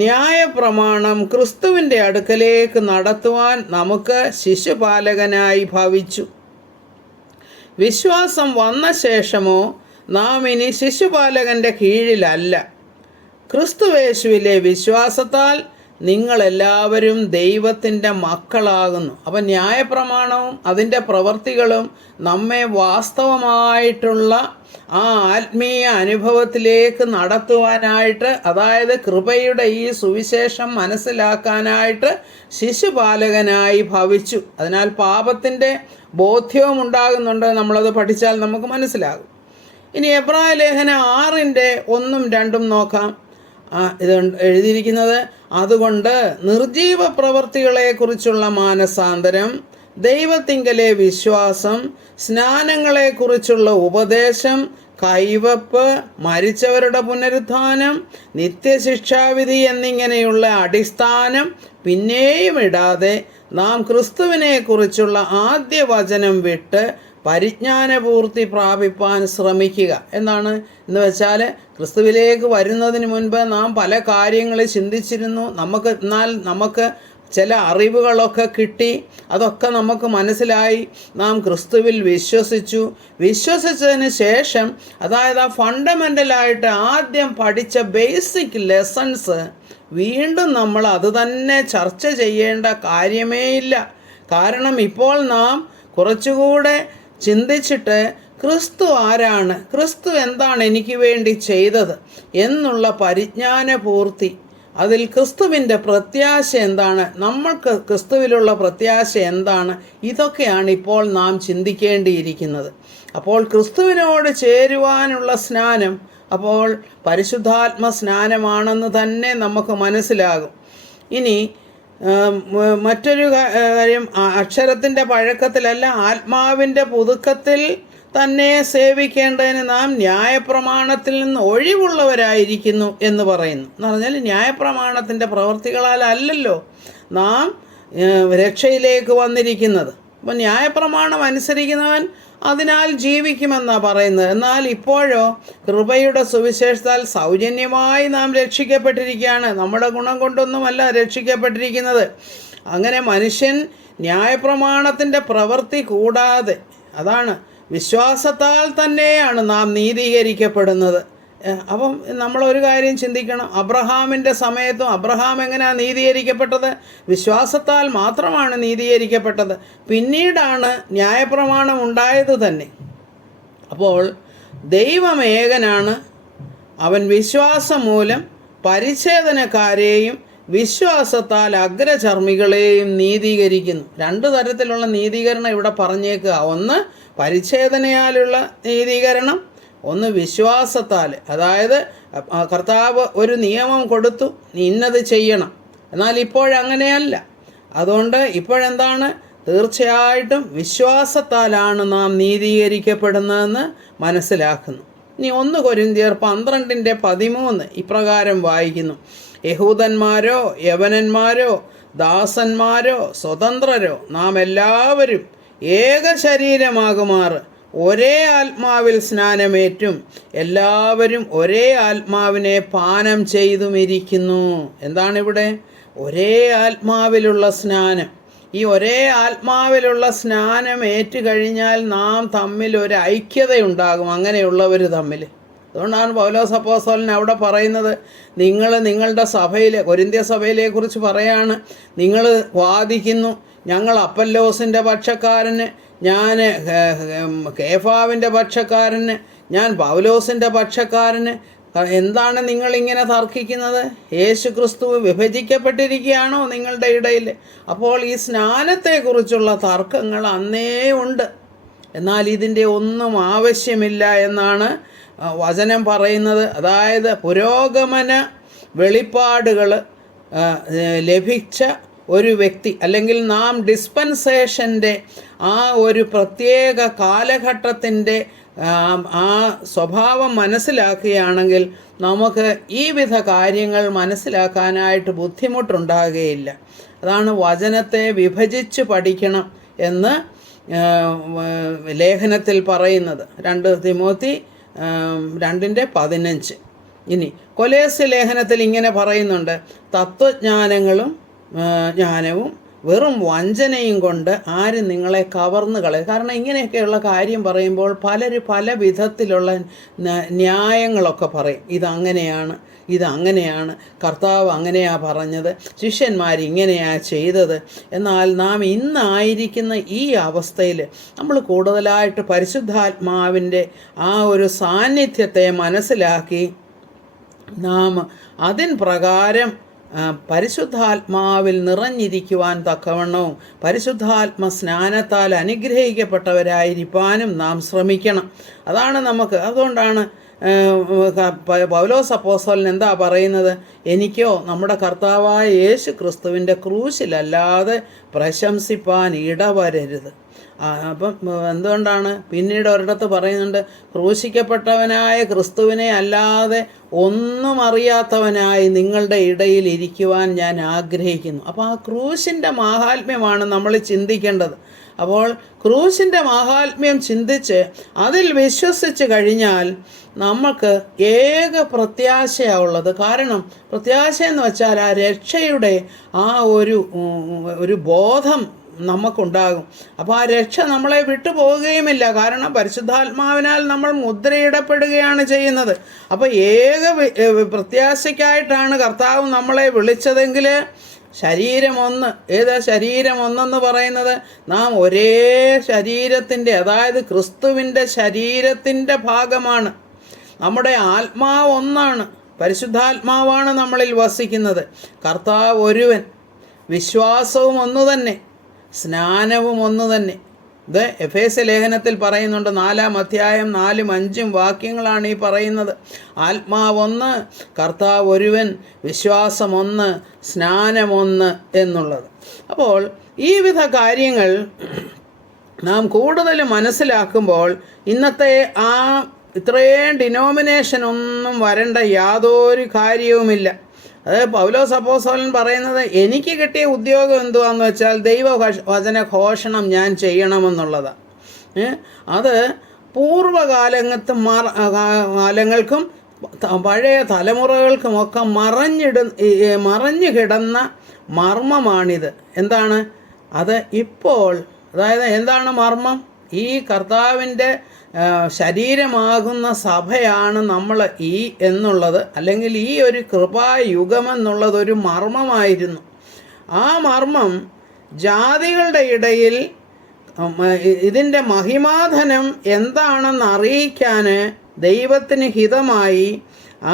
ന്യായപ്രമാണം ക്രിസ്തുവിൻ്റെ അടുക്കലേക്ക് നടത്തുവാൻ നമുക്ക് ശിശുപാലകനായി ഭവിച്ചു. വിശ്വാസം വന്ന ശേഷമോ നാം ഇനി ശിശുപാലകൻ്റെ കീഴിലല്ല. ക്രിസ്തുവേശുവിലെ വിശ്വാസത്താൽ നിങ്ങളെല്ലാവരും ദൈവത്തിൻ്റെ മക്കളാകുന്നു. അപ്പം ന്യായപ്രമാണവും അതിൻ്റെ പ്രവൃത്തികളും നമ്മെ വാസ്തവമായിട്ടുള്ള ആ ആത്മീയ അനുഭവത്തിലേക്ക് നടത്തുവാനായിട്ട്, അതായത് കൃപയുടെ ഈ സുവിശേഷം മനസ്സിലാക്കാനായിട്ട് ശിശുപാലകനായി ഭവിച്ചു. അതിനാൽ പാപത്തിൻ്റെ ബോധ്യവും ഉണ്ടാകുന്നുണ്ട്. നമ്മളത് പഠിച്ചാൽ നമുക്ക് മനസ്സിലാകും. ഇനി എബ്രായ ലേഖനം 6:1-2 നോക്കാം. ഇത് എഴുതിയിരിക്കുന്നത്: അതുകൊണ്ട് നിർജീവ പ്രവൃത്തികളെക്കുറിച്ചുള്ള മാനസാന്തരം, ദൈവത്തിങ്കലെ വിശ്വാസം, സ്നാനങ്ങളെക്കുറിച്ചുള്ള ഉപദേശം, കൈവപ്പ്, മരിച്ചവരുടെ പുനരുത്ഥാനം, നിത്യശിക്ഷാവിധി എന്നിങ്ങനെയുള്ള അടിസ്ഥാനം പിന്നെയും ഇടാതെ നാം ക്രിസ്തുവിനെക്കുറിച്ചുള്ള ആദ്യ വചനം വിട്ട് പരിജ്ഞാനപൂർത്തി പ്രാപിപ്പാൻ ശ്രമിക്കുക. എന്നാണ് എന്ന് വെച്ചാൽ, ക്രിസ്തുവിലേക്ക് വരുന്നതിന് മുൻപ് നാം പല കാര്യങ്ങൾ ചിന്തിച്ചിരുന്നു. എന്നാൽ നമുക്ക് ചില അറിവുകളൊക്കെ കിട്ടി. അതൊക്കെ നമുക്ക് മനസ്സിലായി. നാം ക്രിസ്തുവിൽ വിശ്വസിച്ചതിന് ശേഷം, അതായത് ആ ഫണ്ടമെൻ്റലായിട്ട് ആദ്യം പഠിച്ച ബേസിക് ലെസൺസ് വീണ്ടും നമ്മൾ അത് തന്നെ ചർച്ച ചെയ്യേണ്ട കാര്യമേ ഇല്ല. കാരണം ഇപ്പോൾ നാം കുറച്ചുകൂടെ ചിന്തിച്ചിട്ട് ക്രിസ്തു ആരാണ്, ക്രിസ്തു എന്താണ് എനിക്ക് വേണ്ടി ചെയ്തത് എന്നുള്ള പരിജ്ഞാനപൂർത്തി, അതിൽ ക്രിസ്തുവിൻ്റെ പ്രത്യാശ എന്താണ്, നമ്മൾക്ക് ക്രിസ്തുവിലുള്ള പ്രത്യാശ എന്താണ്, ഇതൊക്കെയാണ് ഇപ്പോൾ നാം ചിന്തിക്കേണ്ടിയിരിക്കുന്നത്. അപ്പോൾ ക്രിസ്തുവിനോട് ചേരുവാനുള്ള സ്നാനം അപ്പോൾ പരിശുദ്ധാത്മ സ്നാനമാണെന്ന് തന്നെ നമുക്ക് മനസ്സിലാകും. ഇനി മറ്റൊരു കാര്യം, അക്ഷരത്തിൻ്റെ പഴക്കത്തിലല്ല, ആത്മാവിൻ്റെ പുതുക്കത്തിൽ തന്നെ സേവിക്കേണ്ടതിന് നാം ന്യായപ്രമാണത്തിൽ നിന്ന് ഒഴിവുള്ളവരായിരിക്കുന്നു എന്ന് പറയുന്നു. എന്ന് പറഞ്ഞാൽ ന്യായപ്രമാണത്തിൻ്റെ പ്രവൃത്തികളാൽ അല്ലല്ലോ നാം രക്ഷയിലേക്ക് വന്നിരിക്കുന്നത്. അപ്പം ന്യായപ്രമാണം അനുസരിക്കുന്നവൻ അതിനാൽ ജീവിക്കുമെന്നാണ് പറയുന്നത്. എന്നാൽ ഇപ്പോഴോ കൃപയുടെ സുവിശേഷത്താൽ സൗജന്യമായി നാം രക്ഷിക്കപ്പെട്ടിരിക്കുകയാണ്. നമ്മുടെ ഗുണം കൊണ്ടൊന്നുമല്ല രക്ഷിക്കപ്പെട്ടിരിക്കുന്നത്. അങ്ങനെ മനുഷ്യൻ ന്യായപ്രമാണത്തിൻ്റെ പ്രവൃത്തി കൂടാതെ, അതാണ് വിശ്വാസത്താൽ തന്നെയാണ് നാം നീതീകരിക്കപ്പെടുന്നത്. അപ്പം നമ്മളൊരു കാര്യം ചിന്തിക്കണം. അബ്രഹാമിൻ്റെ സമയത്തും അബ്രഹാം എങ്ങനെയാണ് നീതീകരിക്കപ്പെട്ടത്? വിശ്വാസത്താൽ മാത്രമാണ് നീതീകരിക്കപ്പെട്ടത്. പിന്നീടാണ് ന്യായപ്രമാണം ഉണ്ടായത് തന്നെ. അപ്പോൾ ദൈവമേകനാണ്. അവൻ വിശ്വാസം മൂലം പരിച്ഛേദനക്കാരെയും വിശ്വാസത്താൽ അഗ്രചർമ്മികളെയും നീതീകരിക്കുന്നു. രണ്ട് തരത്തിലുള്ള നീതീകരണം ഇവിടെ പറഞ്ഞേക്കുക. ഒന്ന് പരിച്ഛേദനയാലുള്ള നീതീകരണം, ഒന്ന് വിശ്വാസത്താൽ. അതായത് കർത്താവ് ഒരു നിയമം കൊടുത്തു, നീ ഇന്നത് ചെയ്യണം. എന്നാൽ ഇപ്പോഴങ്ങനെയല്ല. അതുകൊണ്ട് ഇപ്പോഴെന്താണ്? തീർച്ചയായിട്ടും വിശ്വാസത്താലാണ് നാം നീതീകരിക്കപ്പെടുന്നതെന്ന് മനസ്സിലാക്കുന്നു. ഇനി 1 കൊരിന്ത്യർ 12:13 ഇപ്രകാരം വായിക്കുന്നു: യഹൂദന്മാരോ യവനന്മാരോ ദാസന്മാരോ സ്വതന്ത്രരോ നാം എല്ലാവരും ഏക ശരീരമാകുമാറ് ഒരേ ആത്മാവിൽ സ്നാനമേറ്റും എല്ലാവരും ഒരേ ആത്മാവിനെ പാനം ചെയ്തുമിരിക്കുന്നു. എന്താണിവിടെ? ഒരേ ആത്മാവിലുള്ള സ്നാനം. ഈ ഒരേ ആത്മാവിലുള്ള സ്നാനം ഏറ്റുകഴിഞ്ഞാൽ നാം തമ്മിൽ ഒരു ഐക്യതയുണ്ടാകും, അങ്ങനെയുള്ളവർ തമ്മിൽ. അതുകൊണ്ടാണ് പൗലോസ് അപ്പോസ്തലൻ അവിടെ പറയുന്നത്, നിങ്ങൾ നിങ്ങളുടെ സഭയിലെ, കൊരിന്ത്യ സഭയിലെ കുറിച്ച് പറയാണ്, നിങ്ങൾ വാദിക്കുന്നു ഞങ്ങൾ അപ്പല്ലോസിൻ്റെ പക്ഷക്കാരന്, ഞാൻ കേഫാവിൻ്റെ പക്ഷക്കാരന്, ഞാൻ പൗലോസിൻ്റെ പക്ഷക്കാരന്. എന്താണ് നിങ്ങളിങ്ങനെ തർക്കിക്കുന്നത്? യേശു ക്രിസ്തു വിഭജിക്കപ്പെട്ടിരിക്കുകയാണോ നിങ്ങളുടെ ഇടയിൽ? അപ്പോൾ ഈ സ്നാനത്തെക്കുറിച്ചുള്ള തർക്കങ്ങൾ അന്നേ ഉണ്ട്. എന്നാൽ ഇതിൻ്റെ ഒന്നും ആവശ്യമില്ല എന്നാണ് വചനം പറയുന്നത്. അതായത് പുരോഗമന വെളിപ്പാടുകൾ ലഭിച്ച ഒരു വ്യക്തി, അല്ലെങ്കിൽ നാം ഡിസ്പെൻസേഷൻ്റെ ആ ഒരു പ്രത്യേക കാലഘട്ടത്തിൻ്റെ ആ സ്വഭാവം മനസ്സിലാക്കുകയാണെങ്കിൽ നമുക്ക് ഈ വിധ കാര്യങ്ങൾ മനസ്സിലാക്കാനായിട്ട് ബുദ്ധിമുട്ടുണ്ടാകുകയില്ല. അതാണ് വചനത്തെ വിഭജിച്ച് പഠിക്കണം എന്ന് ലേഖനത്തിൽ പറയുന്നത്. 2 തിമോത്തി 2:15. ഇനി കൊലോസ്യ ലേഖനത്തിൽ ഇങ്ങനെ പറയുന്നുണ്ട്: തത്വജ്ഞാനങ്ങളും ജ്ഞാനവും വെറും വഞ്ചനയും കൊണ്ട് ആരും നിങ്ങളെ കവർന്നു കളയും. കാരണം ഇങ്ങനെയൊക്കെയുള്ള കാര്യം പറയുമ്പോൾ പലരും പല വിധത്തിലുള്ള ന്യായങ്ങളൊക്കെ പറയും. ഇതങ്ങനെയാണ്, ഇതങ്ങനെയാണ്, കർത്താവ് അങ്ങനെയാണ് പറഞ്ഞത്, ശിഷ്യന്മാർ ഇങ്ങനെയാണ് ചെയ്തത്. എന്നാൽ നാം ഇന്നായിരിക്കുന്ന ഈ അവസ്ഥയിൽ നമ്മൾ കൂടുതലായിട്ട് പരിശുദ്ധാത്മാവിൻ്റെ ആ ഒരു സാന്നിധ്യത്തെ മനസ്സിലാക്കി നാം അതിൻ പ്രകാരം പരിശുദ്ധാത്മാവിൽ നിറഞ്ഞിരിക്കുവാൻ തക്കവണ്ണവും പരിശുദ്ധാത്മ സ്നാനത്താൽ അനുഗ്രഹിക്കപ്പെട്ടവരായിരിക്കാനും നാം ശ്രമിക്കണം. അതാണ് നമുക്ക്. അതുകൊണ്ടാണ് പൗലോസ് അപ്പോസ്തലൻ എന്താ പറയുന്നത്? എനിക്കോ നമ്മുടെ കർത്താവായ യേശു ക്രിസ്തുവിൻ്റെ ക്രൂശിലല്ലാതെ പ്രശംസിപ്പാൻ ഇടവരരുത്. അപ്പം എന്തുകൊണ്ടാണ്? പിന്നീട് ഒരിടത്ത് പറയുന്നുണ്ട്, ക്രൂശിക്കപ്പെട്ടവനായ ക്രിസ്തുവിനെ അല്ലാതെ ഒന്നും അറിയാത്തവനായി നിങ്ങളുടെ ഇടയിൽ ഇരിക്കുവാൻ ഞാൻ ആഗ്രഹിക്കുന്നു. അപ്പോൾ ആ ക്രൂശിൻ്റെ മാഹാത്മ്യമാണ് നമ്മൾ ചിന്തിക്കേണ്ടത്. അപ്പോൾ ക്രൂശിൻ്റെ മാഹാത്മ്യം ചിന്തിച്ച് അതിൽ വിശ്വസിച്ച് കഴിഞ്ഞാൽ നമുക്ക് ഏക പ്രത്യാശയാണുള്ളത്. കാരണം പ്രത്യാശ എന്ന് വെച്ചാൽ ആ രക്ഷയുടെ ആ ഒരു ബോധം നമുക്കുണ്ടാകും. അപ്പോൾ ആ രക്ഷ നമ്മളെ വിട്ടു പോവുകയുമില്ല. കാരണം പരിശുദ്ധാത്മാവിനാൽ നമ്മൾ മുദ്രയിടപ്പെടുകയാണ് ചെയ്യുന്നത്. അപ്പോൾ ഏക പ്രത്യാശയ്ക്കായിട്ടാണ് കർത്താവ് നമ്മളെ വിളിച്ചതെങ്കിൽ ശരീരം ഒന്ന്. ഏതാ ശരീരം ഒന്നെന്ന് പറയുന്നത്? നാം ഒരേ ശരീരത്തിൻ്റെ, അതായത് ക്രിസ്തുവിൻ്റെ ശരീരത്തിൻ്റെ ഭാഗമാണ്. നമ്മുടെ ആത്മാവ് ഒന്നാണ്, പരിശുദ്ധാത്മാവാണ് നമ്മളിൽ വസിക്കുന്നത്. കർത്താവ് ഒരുവൻ, വിശ്വാസവും ഒന്ന് തന്നെ, സ്നാനവും ഒന്ന് തന്നെ. ഇത് എഫേസ്യ ലേഖനത്തിൽ പറയുന്നുണ്ട്. 4-ാം അധ്യായം 4-5 വാക്യങ്ങളാണ് ഈ പറയുന്നത്. ആത്മാവൊന്ന്, കർത്താവ് ഒരുവൻ, വിശ്വാസമൊന്ന്, സ്നാനമൊന്ന് എന്നുള്ളത്. അപ്പോൾ ഈ വിധ കാര്യങ്ങൾ നാം കൂടുതൽ മനസ്സിലാക്കുമ്പോൾ ഇന്നത്തെ ആ ഇത്രയും ഡിനോമിനേഷൻ ഒന്നും വരേണ്ട യാതൊരു കാര്യവുമില്ല. അതായത് പൗലോസ് അപ്പോസ്തലൻ പറയുന്നത്, എനിക്ക് കിട്ടിയ ഉദ്യോഗം എന്തുവാന്ന് വെച്ചാൽ ദൈവവചന ഘോഷണം ഞാൻ ചെയ്യണമെന്നുള്ളതാണ്. അത് പൂർവ്വകാലങ്ങൾക്കും പഴയ തലമുറകൾക്കുമൊക്കെ മറഞ്ഞു കിടന്ന മർമ്മമാണിത്. എന്താണ് അത്? ഇപ്പോൾ അതായത് എന്താണ് മർമ്മം? ഈ കർത്താവിൻ്റെ ശരീരമാകുന്ന സഭയാണ് നമ്മൾ എന്നുള്ളത്, അല്ലെങ്കിൽ ഈ ഒരു കൃപായുഗമെന്നുള്ളത് ഒരു മർമ്മമായിരുന്നു. ആ മർമ്മം ജാതികളുടെ ഇടയിൽ ഇതിൻ്റെ മഹിമാധനം എന്താണെന്ന് അറിയിക്കാൻ ദൈവത്തിന് ഹിതമായി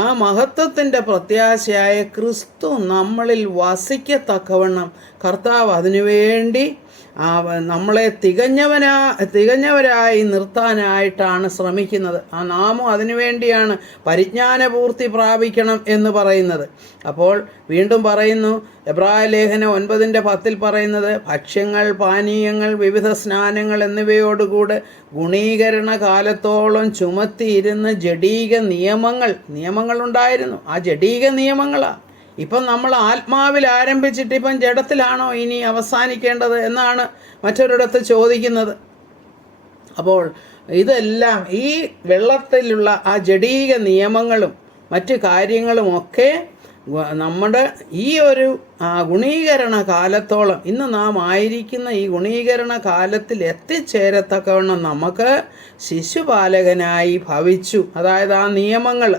ആ മഹത്വത്തിൻ്റെ പ്രത്യാശയായ ക്രിസ്തു നമ്മളിൽ വസിക്കത്തക്കവണ്ണം കർത്താവ് അതിനുവേണ്ടി നമ്മളെ തികഞ്ഞവരായി നിർത്താനായിട്ടാണ് ശ്രമിക്കുന്നത്. ആ നാമം അതിനുവേണ്ടിയാണ് പരിജ്ഞാനപൂർത്തി പ്രാപിക്കണം എന്ന് പറയുന്നത്. അപ്പോൾ വീണ്ടും പറയുന്നു, എബ്രായ ലേഖനം 9:10 പറയുന്നത്, ഭക്ഷ്യങ്ങൾ, പാനീയങ്ങൾ, വിവിധ സ്നാനങ്ങൾ എന്നിവയോടുകൂടെ ഗുണീകരണ കാലത്തോളം ചുമത്തിയിരുന്ന ജഡീക നിയമങ്ങളുണ്ടായിരുന്നു. ആ ജഡീക നിയമങ്ങളാണ് ഇപ്പം നമ്മൾ ആത്മാവിൽ ആരംഭിച്ചിട്ട് ഇപ്പം ജഡത്തിലാണോ ഇനി അവസാനിക്കേണ്ടത് എന്നാണ് മറ്റൊരിടത്ത് ചോദിക്കുന്നത്. അപ്പോൾ ഇതെല്ലാം ഈ വെള്ളത്തിലുള്ള ആ ജഡീക നിയമങ്ങളും മറ്റു കാര്യങ്ങളുമൊക്കെ നമ്മുടെ ഈ ഒരു ഗുണീകരണ കാലത്തോളം, ഇന്ന് നാം ആയിരിക്കുന്ന ഈ ഗുണീകരണ കാലത്തിൽ എത്തിച്ചേരത്തക്കവണ്ണം നമുക്ക് ശിശുപാലകനായി ഭവിച്ചു. അതായത് ആ നിയമങ്ങൾ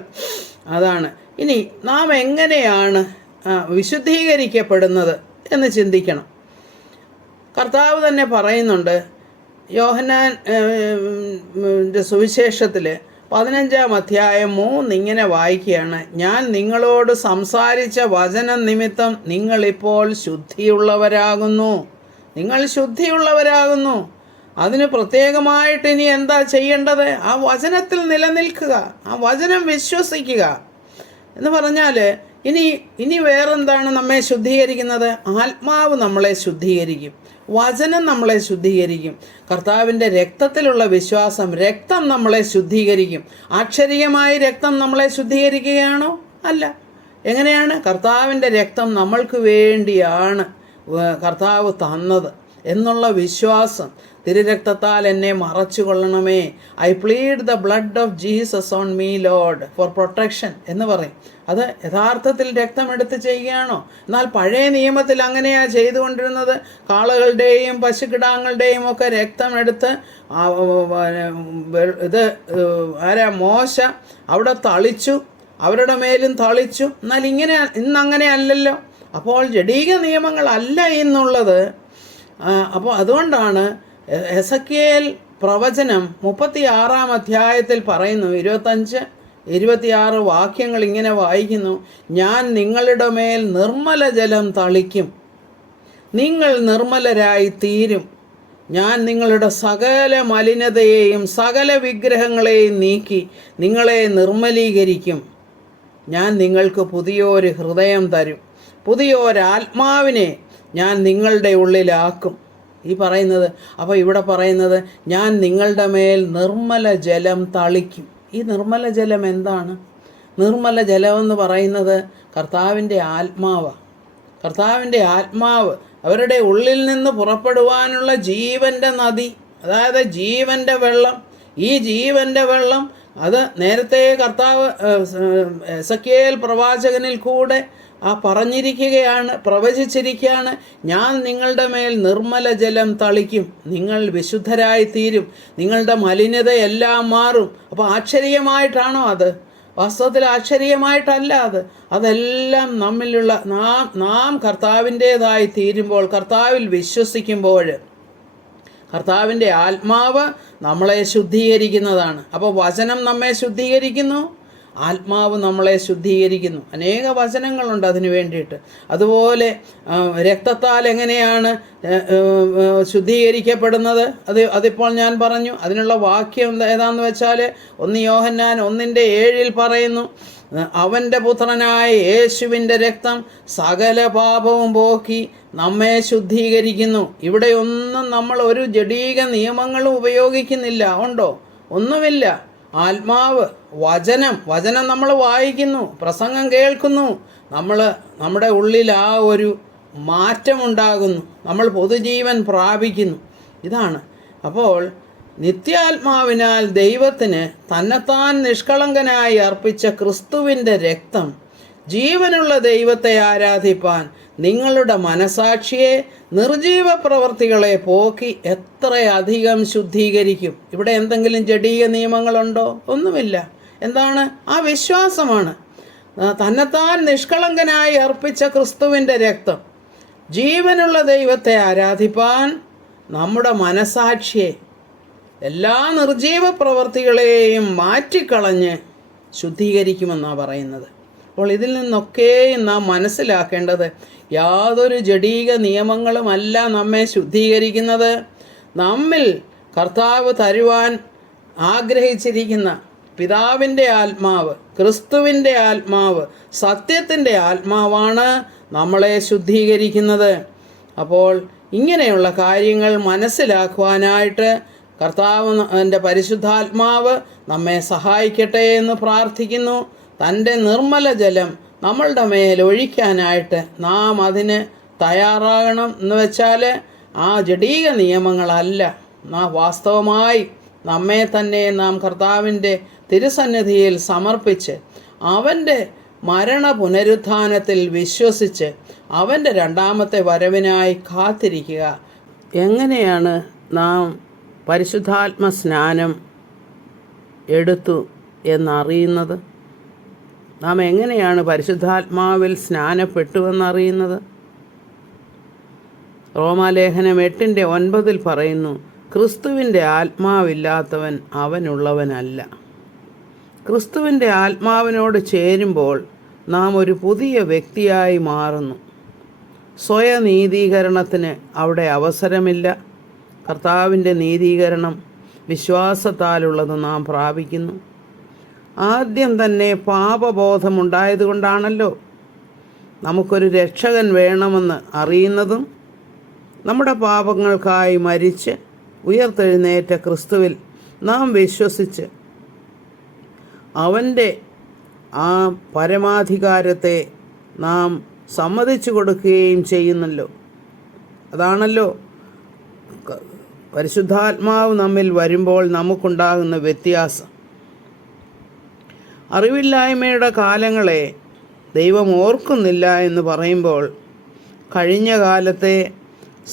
അതാണ്. ഇനി നാം എങ്ങനെയാണ് വിശുദ്ധീകരിക്കപ്പെടുന്നത് എന്ന് ചിന്തിക്കണം. കർത്താവ് തന്നെ പറയുന്നുണ്ട്, യോഹന്നാൻ സുവിശേഷത്തിൽ 15-3 ഇങ്ങനെ വായിക്കുകയാണ്, ഞാൻ നിങ്ങളോട് സംസാരിച്ച വചനം നിമിത്തം നിങ്ങളിപ്പോൾ ശുദ്ധിയുള്ളവരാകുന്നു. നിങ്ങൾ ശുദ്ധിയുള്ളവരാകുന്നു. അതിന് പ്രത്യേകമായിട്ട് ഇനി എന്താ ചെയ്യേണ്ടത്? ആ വചനത്തിൽ നിലനിൽക്കുക, ആ വചനം വിശ്വസിക്കുക എന്ന് പറഞ്ഞാൽ ഇനി വേറെന്താണ് നമ്മെ ശുദ്ധീകരിക്കുന്നത്? ആത്മാവ് നമ്മളെ ശുദ്ധീകരിക്കും, വചനം നമ്മളെ ശുദ്ധീകരിക്കും, കർത്താവിൻ്റെ രക്തത്തിലുള്ള വിശ്വാസം, രക്തം നമ്മളെ ശുദ്ധീകരിക്കും. ആക്ഷരികമായി രക്തം നമ്മളെ ശുദ്ധീകരിക്കുകയാണോ? അല്ല. എങ്ങനെയാണ്? കർത്താവിൻ്റെ രക്തം നമ്മൾക്ക് വേണ്ടിയാണ് കർത്താവ് തന്നത് എന്നുള്ള വിശ്വാസം. തിരുരക്തത്താൽ എന്നെ മറച്ചു കൊള്ളണമേ, I plead the blood of Jesus on me Lord for protection എന്ന് പറയും. അത് യഥാർത്ഥത്തിൽ രക്തമെടുത്ത് ചെയ്യുകയാണോ? എന്നാൽ പഴയ നിയമത്തിൽ അങ്ങനെയാണ് ചെയ്തുകൊണ്ടിരുന്നത്. കാളകളുടെയും പശുക്കിടാങ്ങളുടെയും ഒക്കെ രക്തമെടുത്ത് മോശ അവിടെ തളിച്ചു, അവരുടെ മേലും തളിച്ചു. എന്നാൽ ഇന്നങ്ങനെ അല്ലല്ലോ. അപ്പോൾ ജഡീക നിയമങ്ങളല്ല എന്നുള്ളത്. അപ്പോൾ അതുകൊണ്ടാണ് എസെക്കിയേൽ പ്രവചനം 36-ാം അധ്യായത്തിൽ പറയുന്നു, 25-26 വാക്യങ്ങൾ ഇങ്ങനെ വായിക്കുന്നു, ഞാൻ നിങ്ങളുടെ മേൽ നിർമ്മല ജലം തളിക്കും, നിങ്ങൾ നിർമ്മലരായി തീരും, ഞാൻ നിങ്ങളുടെ സകല മലിനതയെയും സകല വിഗ്രഹങ്ങളെയും നീക്കി നിങ്ങളെ നിർമ്മലീകരിക്കും, ഞാൻ നിങ്ങൾക്ക് പുതിയൊരു ഹൃദയം തരും, പുതിയൊരാത്മാവിനെ ഞാൻ നിങ്ങളുടെ ഉള്ളിലാക്കും. ഈ പറയുന്നത്, അപ്പോൾ ഇവിടെ പറയുന്നത്, ഞാൻ നിങ്ങളുടെ മേൽ നിർമ്മല ജലം തളിക്കും. ഈ നിർമ്മല ജലം എന്താണ്? നിർമ്മല ജലമെന്ന് പറയുന്നത് കർത്താവിൻ്റെ ആത്മാവാണ്. കർത്താവിൻ്റെ ആത്മാവ്, അവരുടെ ഉള്ളിൽ നിന്ന് പുറപ്പെടുവാനുള്ള ജീവൻ്റെ നദി, അതായത് ജീവൻ്റെ വെള്ളം. ഈ ജീവൻ്റെ വെള്ളം അത് നേരത്തെ കർത്താവ് എസെക്കിയേൽ പ്രവാചകനിൽ കൂടെ പറഞ്ഞിരിക്കുകയാണ്, പ്രവചിച്ചിരിക്കുകയാണ്. ഞാൻ നിങ്ങളുടെ മേൽ നിർമ്മല ജലം തളിക്കും, നിങ്ങൾ വിശുദ്ധരായി തീരും, നിങ്ങളുടെ മലിനതയെല്ലാം മാറും. അപ്പോൾ ആശ്ചര്യമായിട്ടാണോ അത്? വാസ്തവത്തിൽ ആശ്ചര്യമായിട്ടല്ല അത്. അതെല്ലാം നമ്മിലുള്ള നാം കർത്താവിൻ്റേതായി തീരുമ്പോൾ, കർത്താവിൽ വിശ്വസിക്കുമ്പോൾ കർത്താവിൻ്റെ ആത്മാവ് നമ്മളെ ശുദ്ധീകരിക്കുന്നതാണ്. അപ്പോൾ വചനം നമ്മെ ശുദ്ധീകരിക്കുന്നു, ആത്മാവ് നമ്മളെ ശുദ്ധീകരിക്കുന്നു. അനേക വചനങ്ങളുണ്ട് അതിനു വേണ്ടിയിട്ട്. അതുപോലെ രക്തത്താൽ എങ്ങനെയാണ് ശുദ്ധീകരിക്കപ്പെടുന്നത്, അതിപ്പോൾ ഞാൻ പറഞ്ഞു. അതിനുള്ള വാക്യം ഏതാണെന്ന് വെച്ചാൽ 1 യോഹന്നാൻ 1:7 പറയുന്നു, അവൻ്റെ പുത്രനായ യേശുവിൻ്റെ രക്തം സകല പാപവും പോക്കി നമ്മെ ശുദ്ധീകരിക്കുന്നു. ഇവിടെ ഒന്നും നമ്മൾ ഒരു ജഡീക നിയമങ്ങളും ഉപയോഗിക്കുന്നില്ല. ഉണ്ടോ? ഒന്നുമില്ല. ആത്മാവ്, വചനം നമ്മൾ വായിക്കുന്നു, പ്രസംഗം കേൾക്കുന്നു, നമ്മുടെ ഉള്ളിൽ ആ ഒരു മാറ്റമുണ്ടാകുന്നു, നമ്മൾ പൊതുജീവൻ പ്രാപിക്കുന്നു. ഇതാണ്. അപ്പോൾ നിത്യാത്മാവിനാൽ ദൈവത്തിന് തന്നെത്താൻ നിഷ്കളങ്കനായി അർപ്പിച്ച ക്രിസ്തുവിൻ്റെ രക്തം ജീവനുള്ള ദൈവത്തെ ആരാധിപ്പാൻ നിങ്ങളുടെ മനസാക്ഷിയെ, നിർജീവ പ്രവർത്തികളെ പോക്കി എത്രയധികം ശുദ്ധീകരിക്കും. ഇവിടെ എന്തെങ്കിലും ജഡീക നിയമങ്ങളുണ്ടോ? ഒന്നുമില്ല. എന്താണ്? ആ വിശ്വാസമാണ്. തന്നെത്താൻ നിഷ്കളങ്കനായി അർപ്പിച്ച ക്രിസ്തുവിൻ്റെ രക്തം ജീവനുള്ള ദൈവത്തെ ആരാധിപ്പാൻ നമ്മുടെ മനസാക്ഷിയെ, എല്ലാ നിർജീവ പ്രവർത്തികളെയും മാറ്റിക്കളഞ്ഞ് ശുദ്ധീകരിക്കുമെന്നാണ് പറയുന്നത്. അപ്പോൾ ഇതിൽ നിന്നൊക്കെയും നാം മനസ്സിലാക്കേണ്ടത്, യാതൊരു ജഡീക നിയമങ്ങളുമല്ല നമ്മെ ശുദ്ധീകരിക്കുന്നത്. നമ്മിൽ കർത്താവ് തരുവാൻ ആഗ്രഹിച്ചിരിക്കുന്ന പിതാവിൻ്റെ ആത്മാവ്, ക്രിസ്തുവിൻ്റെ ആത്മാവ്, സത്യത്തിൻ്റെ ആത്മാവാണ് നമ്മളെ ശുദ്ധീകരിക്കുന്നത്. അപ്പോൾ ഇങ്ങനെയുള്ള കാര്യങ്ങൾ മനസ്സിലാക്കുവാനായിട്ട് കർത്താവിൻ്റെ പരിശുദ്ധാത്മാവ് നമ്മെ സഹായിക്കട്ടെ എന്ന് പ്രാർത്ഥിക്കുന്നു. തൻ്റെ നിർമ്മല ജലം നമ്മളുടെ മേൽ ഒഴിക്കാനായിട്ട് നാം അതിന് തയ്യാറാകണം. എന്ന് വെച്ചാൽ ആ ജഡീക നിയമങ്ങളല്ല, വാസ്തവമായി നമ്മെ തന്നെ നാം കർത്താവിൻ്റെ തിരുസന്നിധിയിൽ സമർപ്പിച്ച് അവൻ്റെ മരണ പുനരുത്ഥാനത്തിൽ വിശ്വസിച്ച് അവൻ്റെ രണ്ടാമത്തെ വരവിനായി കാത്തിരിക്കുക. എങ്ങനെയാണ് നാം പരിശുദ്ധാത്മ സ്നാനം എടുത്തു എന്നറിയുന്നത്? നാം എങ്ങനെയാണ് പരിശുദ്ധാത്മാവിൽ സ്നാനപ്പെട്ടുവെന്നറിയുന്നത്? റോമാലേഖനം 8:9 പറയുന്നു, ക്രിസ്തുവിൻ്റെ ആത്മാവില്ലാത്തവൻ അവനുള്ളവനല്ല. ക്രിസ്തുവിൻ്റെ ആത്മാവിനോട് ചേരുമ്പോൾ നാം ഒരു പുതിയ വ്യക്തിയായി മാറുന്നു. സ്വയനീതീകരണത്തിന് അവിടെ അവസരമില്ല. കർത്താവിൻ്റെ നീതീകരണം വിശ്വാസത്താലുള്ളത് നാം പ്രാപിക്കുന്നു. ആദ്യം തന്നെ പാപബോധമുണ്ടായതുകൊണ്ടാണല്ലോ നമുക്കൊരു രക്ഷകൻ വേണമെന്ന് അറിയുന്നതും നമ്മുടെ പാപങ്ങൾക്കായി മരിച്ച് ഉയർത്തെഴുന്നേറ്റ ക്രിസ്തുവിൽ നാം വിശ്വസിച്ച് അവൻ്റെ ആ പരമാധികാരത്തെ നാം സമ്മതിച്ചു കൊടുക്കുകയും ചെയ്യുന്നല്ലോ. അതാണല്ലോ പരിശുദ്ധാത്മാവ് നമ്മിൽ വരുമ്പോൾ നമുക്കുണ്ടാകുന്ന വ്യത്യാസം. അറിവില്ലായ്മയുടെ കാലങ്ങളെ ദൈവം ഓർക്കുന്നില്ല എന്ന് പറയുമ്പോൾ കഴിഞ്ഞ കാലത്തെ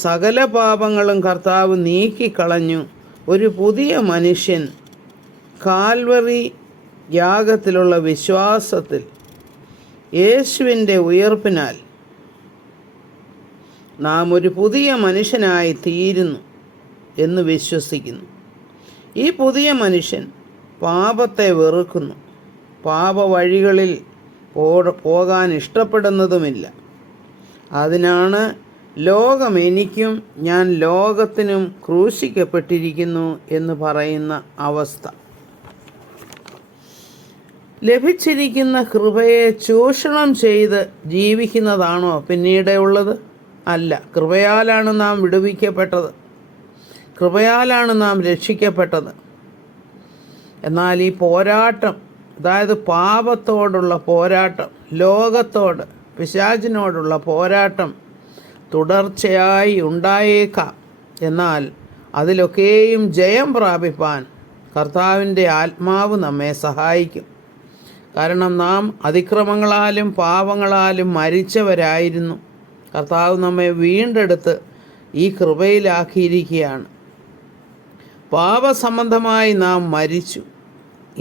സകല പാപങ്ങളും കർത്താവ് നീക്കിക്കളഞ്ഞു. ഒരു പുതിയ മനുഷ്യൻ കാൽവറി യാഗത്തിലുള്ള വിശ്വാസത്തിൽ യേശുവിൻ്റെ ഉയർപ്പിനാൽ നാം ഒരു പുതിയ മനുഷ്യനായി തീരുന്നു എന്ന് വിശ്വസിക്കുന്നു. ഈ പുതിയ മനുഷ്യൻ പാപത്തെ വെറുക്കുന്നു, പാപവഴികളിൽ പോകാൻ ഇഷ്ടപ്പെടുന്നതുമില്ല. അതിനാണ് ലോകം എനിക്കും ഞാൻ ലോകത്തിനും ക്രൂശിക്കപ്പെട്ടിരിക്കുന്നു എന്ന് പറയുന്ന അവസ്ഥ. ലഭിച്ചിരിക്കുന്ന കൃപയെ ചൂഷണം ചെയ്ത് ജീവിക്കുന്നതാണോ പിന്നീട് ഉള്ളത്? അല്ല. കൃപയാലാണ് നാം വിടുവിക്കപ്പെട്ടത്, കൃപയാലാണ് നാം രക്ഷിക്കപ്പെട്ടത്. എന്നാൽ ഈ പോരാട്ടം, അതായത് പാപത്തോടുള്ള പോരാട്ടം, ലോകത്തോട് പിശാചിനോടുള്ള പോരാട്ടം തുടർച്ചയായി ഉണ്ടായേക്കാം. എന്നാൽ അതിലൊക്കെയും ജയം പ്രാപിപ്പാൻ കർത്താവിൻ്റെ ആത്മാവ് നമ്മെ സഹായിക്കും. കാരണം നാം അതിക്രമങ്ങളാലും പാപങ്ങളാലും മരിച്ചവരായിരുന്നു. കർത്താവ് നമ്മെ വീണ്ടെടുത്ത് ഈ കൃപയിലാക്കിയിരിക്കുകയാണ്. പാപസംബന്ധമായി നാം മരിച്ചു.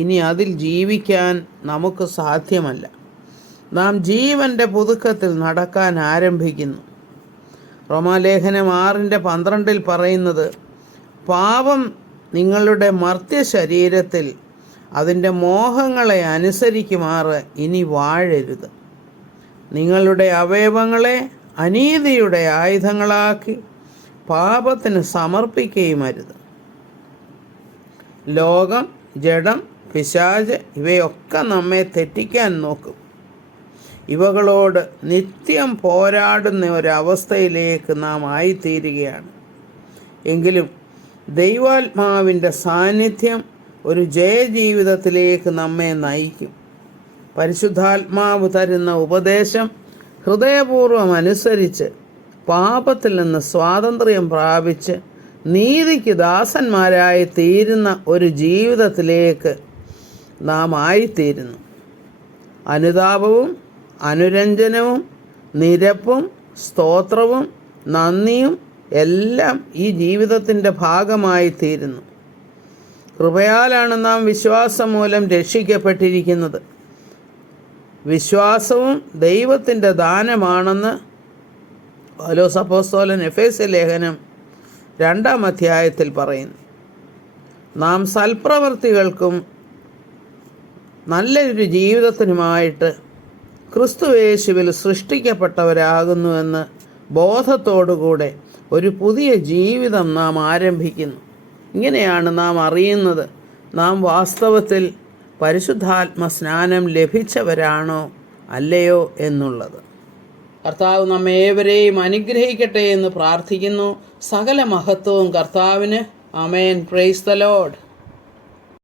ഇനി അതിൽ ജീവിക്കാൻ നമുക്ക് സാധ്യമല്ല. നാം ജീവൻ്റെ പുതുക്കത്തിൽ നടക്കാൻ ആരംഭിക്കുന്നു. റോമാലേഖനം 6:12 പറയുന്നത്, പാപം നിങ്ങളുടെ മർത്യ ശരീരത്തിൽ അതിൻ്റെ മോഹങ്ങളെ അനുസരിക്കുമാറ് ഇനി വാഴരുത്. നിങ്ങളുടെ അവയവങ്ങളെ അനീതിയുടെ ആയുധങ്ങളാക്കി പാപത്തിന് സമർപ്പിക്കുകയും അരുത്. ലോകം, ജഡം, പിശാച് ഇവയൊക്കെ നമ്മെ തെറ്റിക്കാൻ നോക്കും. ഇവകളോട് നിത്യം പോരാടുന്ന ഒരവസ്ഥയിലേക്ക് നാം ആയിത്തീരുകയാണ്. എങ്കിലും ദൈവാത്മാവിൻ്റെ സാന്നിധ്യം ഒരു ജയജീവിതത്തിലേക്ക് നമ്മെ നയിക്കും. പരിശുദ്ധാത്മാവ് തരുന്ന ഉപദേശം ഹൃദയപൂർവ്വം അനുസരിച്ച് പാപത്തിൽ നിന്ന് സ്വാതന്ത്ര്യം പ്രാപിച്ച് നീതിക്ക് ദാസന്മാരായി തീരുന്ന ഒരു ജീവിതത്തിലേക്ക് നാം ആയിത്തീരുന്നു. അനുതാപവും അനുരഞ്ജനവും നിരപ്പും സ്തോത്രവും നന്ദിയും എല്ലാം ഈ ജീവിതത്തിൻ്റെ ഭാഗമായി തീരുന്നു. കൃപയാലാണ് നാം വിശ്വാസം മൂലം രക്ഷിക്കപ്പെട്ടിരിക്കുന്നത്. വിശ്വാസവും ദൈവത്തിൻ്റെ ദാനമാണെന്ന് പൗലോസ് അപ്പോസ്തലൻ എഫേസ്യ ലേഖനം 2-ാം അധ്യായത്തിൽ പറയുന്നു. നാം സൽപ്രവൃത്തികൾക്കും നല്ലൊരു ജീവിതത്തിനുമായിട്ട് ക്രിസ്തുയേശുവിൽ സൃഷ്ടിക്കപ്പെട്ടവരാകുന്നുവെന്ന് ബോധത്തോടുകൂടെ ഒരു പുതിയ ജീവിതം നാം ആരംഭിക്കുന്നു. ഇങ്ങനെയാണ് നാം അറിയുന്നത് നാം വാസ്തവത്തിൽ പരിശുദ്ധാത്മ സ്നാനം ലഭിച്ചവരാണോ അല്ലയോ എന്നുള്ളത്. കർത്താവ് നമ്മേവരെയും അനുഗ്രഹിക്കട്ടെ എന്ന് പ്രാർത്ഥിക്കുന്നു. സകല മഹത്വവും കർത്താവിന്. ആമേൻ. Praise the Lord.